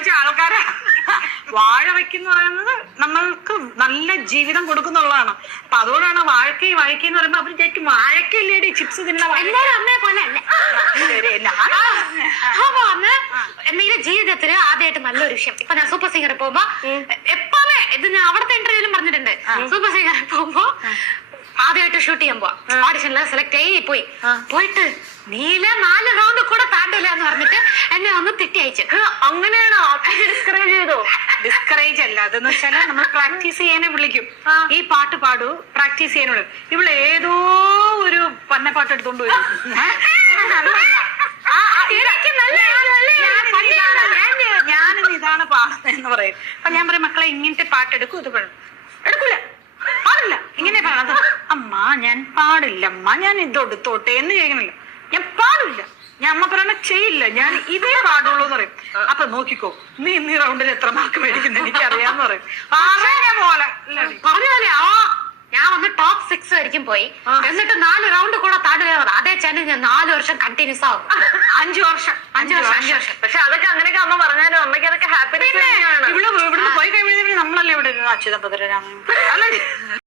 വായിച്ച ആൾക്കാരാ. വാഴ വയ്ക്കെന്ന് പറയുന്നത് നമ്മൾക്ക് നല്ല ജീവിതം കൊടുക്കുന്നുള്ളതാണ്. അപ്പൊ അതുകൊണ്ടാണ് വാഴയ്ക്ക് എന്ന് പറയുമ്പോ അവര് വിചാരിക്കും വാഴക്കല്ലേടി ചിപ്സ് തിന്ന. എല്ലാരും അമ്മയെ പോലെ അല്ല. എന്തെങ്കിലും ജീവിതത്തില് ആദ്യമായിട്ട് നല്ലൊരു വിഷയം. ഇപ്പൊ ഞാൻ സൂപ്പർ സിംഗറിൽ പോകുമ്പോ എപ്പോഴേ ഇത് ഞാൻ അവിടുത്തെ ഇന്റർവ്യൂലും പറഞ്ഞിട്ടുണ്ട്. സൂപ്പർ സിംഗറിൽ പോകുമ്പോ ആദ്യമായിട്ട് ഷൂട്ട് ചെയ്യാൻ പോവാ. ഓഡിഷനിൽ സെലക്ട് ആയി പോയിട്ട് നീല 4 റൗണ്ട് കൂടെ താണ്ടില്ല എന്ന് പറഞ്ഞിട്ട് എന്നെ ഒന്ന് തിട്ടി അയച്ചു. അങ്ങനെയാണോ? ഡിസ്കറേജ് ചെയ്തോ? ഡിസ്കറേജ് അല്ല, അതെന്ന് വെച്ചാല് നമ്മൾ പ്രാക്ടീസ് ചെയ്യാനെ വിളിക്കും. ഈ പാട്ട് പാടൂ, പ്രാക്ടീസ് ചെയ്യാനുള്ള. ഇവിടെ ഏതോ ഒരു പന്നപ്പാട്ട് എടുത്തോണ്ട് വരും. ഞാനിന്ന് ഇതാണ് പാടുന്നതെന്ന് പറയും. അപ്പൊ ഞാൻ പറയും മക്കളെ ഇങ്ങനത്തെ പാട്ടെടുക്കും. ഇത് എടുക്കൂല, പാടില്ല, ഇങ്ങനെ പാടത്. അമ്മ ഞാൻ പാടില്ലമ്മ, ഞാൻ ഇതൊടുത്തോട്ടെ എന്ന് ചെയ്യണില്ല. ഞാൻ പാടില്ല, ഞാൻ അമ്മ പറയണ ചെയ്യില്ല, ഞാൻ ഇതേ പാടുള്ളൂ എന്ന് പറയും. അപ്പൊ നോക്കിക്കോ നീ ഇന്നീ റൗണ്ടിൽ എത്ര മാർക്ക് മേടിക്കുന്ന എനിക്ക് അറിയാന്ന് പറയും. പോലെ ഞാൻ വന്ന് ടോപ്പ് 6 വരെയും പോയി. എന്നിട്ട് 4 റൗണ്ട് കൂടെ താണ്ടുക. അതേ ചാനൽ ഞാൻ 4 വർഷം കണ്ടിന്യൂസ് ആവും. 5 വർഷം. പക്ഷെ അതൊക്കെ അങ്ങനെയൊക്കെ അമ്മ പറഞ്ഞാലും അമ്മയ്ക്ക് അതൊക്കെ ഹാപ്പിനെസ് തന്നെയാണ്. ഇവിടുന്ന് പോയി കഴിയുമ്പോഴത്തേക്കും നമ്മളല്ലേ ഇവിടെ അച്യുതപുത്രരാമൻ അല്ലേ?